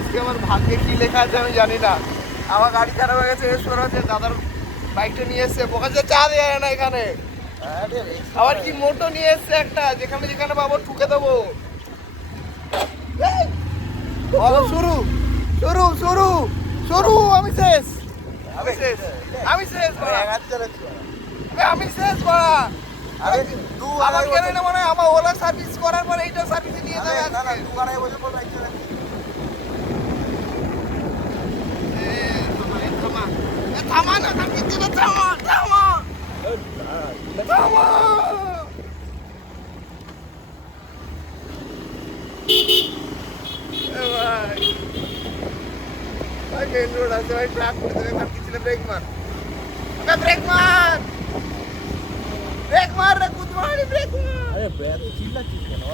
আজকে আমার ভাগ্যে কি লেখা আছে আমি জানি না। আমার গাড়ি খারাপ হয়ে গেছে, এসে হচ্ছে দাদার বাইকটা নিয়ে এসছে, বোকাচ্ছে চা দেয় না এখানে। আবার কি মোটো নিয়ে এসছে একটা, যেখানে যেখানে পাবো ঠুকে দেবো। শুরু শুরু শুরু শুরু, আমি শেষ, আমি শেষ, আমি শেষ, আমি শেষ বাড়া। আমার কেন না মনে হয় আমার ওলা সার্ভিস করার পরে এইটা সার্ভিসে নিয়ে যাবে আজকে। থামা না, থামা থামা থামা। ভাই মেন রোড আছে ভাই, ট্রাক করে দেবে, এবার কিছু ব্রেক মার, ব্রেক মার, ব্রেক মার রে কুদমানি, ব্রেক মার। আরে ব্রেক চিল্লাচ্ছিস কেন?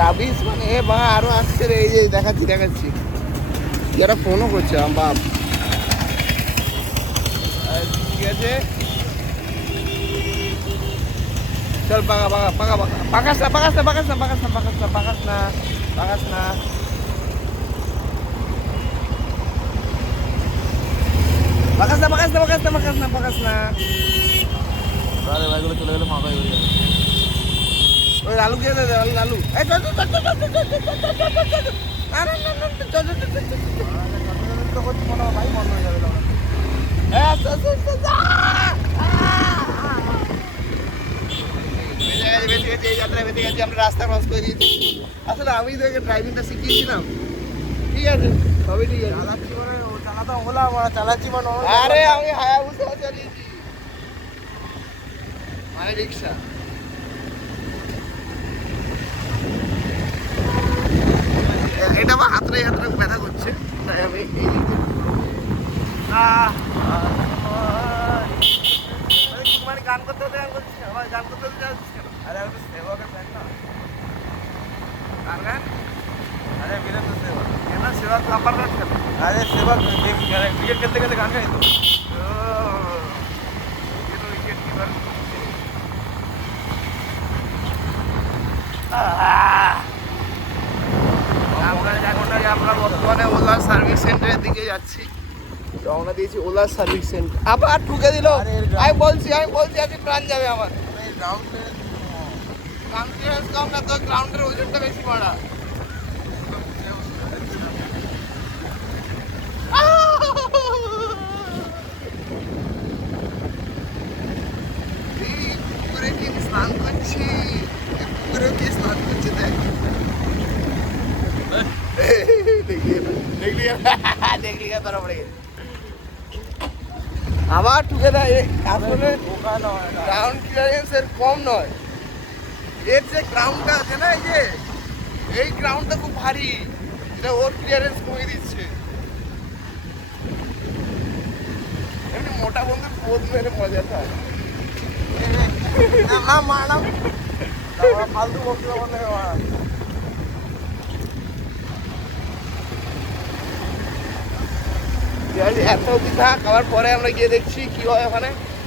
রাবিস মানে এ বা আরো আসছে রে, এই যে দেখাচ্ছি দেখাচ্ছি, যারা ফোনও করছে আমার বাপ। ঠিক আছে চল, পাকা পাকা পাকা পাকা, পাকাস না পাকাস না পাকাস না পাকাস না পাকাস না পাকাস না পাকাস না, পাকাস না পাকাস না পাকাস না পাকাস না পাকাস না। আরে ভাইগুলো চলে গেলে মাথায় হয়ে যাবে। ওই লালু কে দে, লালু এই চল চল চল চল চল চল চল চল চল চল, না না না না, চল চল চল চল তো করছি মনে হয় ভাই বন্ধ হয়ে যাবে তখন। হ্যাঁ চল চল চল, বেঁচে গেছি এই যাত্রায়, বেঁচে গেছি আমরা, রাস্তা ক্রস করে দিয়েছি। আসলে আমি তোকে ড্রাইভিংটা শিখিয়েছিলাম, ঠিক আছে সবই ঠিক আছে। চালাচ্ছি মানে ও চালাতে ওলা আমরা চালাচ্ছি মানে আরে আমি হায়াবুসা চালিয়েছি, মানে রিক্সা। এটা আমার হাতটাই হাতটা ব্যথা করছে, তাই আমি এই মানে গান করতে হতে গান করছিস না, গান করতে হতে যাচ্ছিস কেন? আরে আমি তো সেবকের ফ্যান না। গান গান, আরে বীরেন্দ্র সেবক। কেন সেবা কাপার গান কেন? আরে সেবক ক্রিকেট খেলতে খেলতে গান গাইতো। Wicket keeper. আমরা বর্তমানে ওলার সার্ভিস সেন্টারের দিকে যাচ্ছি, রওনা দিয়েছি ওলার সার্ভিস সেন্টার। আবার ঠুকে দিল, আমি বলছি আজকে প্রাণ যাবে আমার। গ্রাউন্ড ক্লিয়ারেন্স কম না তো, গ্রাউন্ডের ওজনটা বেশি মারা। পুকুরে কি স্নান করছি, পুকুরে কি স্নান করছে দেখ, দেখলি তোরা পড়ে গেছে। আবার ঠুকে দেয়, আসলে গ্রাউন্ড ক্লিয়ারেন্স এর কম নয়, এর যে গ্রাউন্ডটা আছে না, এই গ্রাউন্ডটা খুব ভারী, এটা ওর ক্লিয়ারেন্স কমিয়ে দিচ্ছে। এমনি মোটা বন্ধুর পোদ মেরে মজা থাকে না, মারাম ফালতু বক্তব্য বন্ধ করে মারা। এত অবধি থাক, আবার পরে আমরা গিয়ে দেখছি কি হয় ওখানে।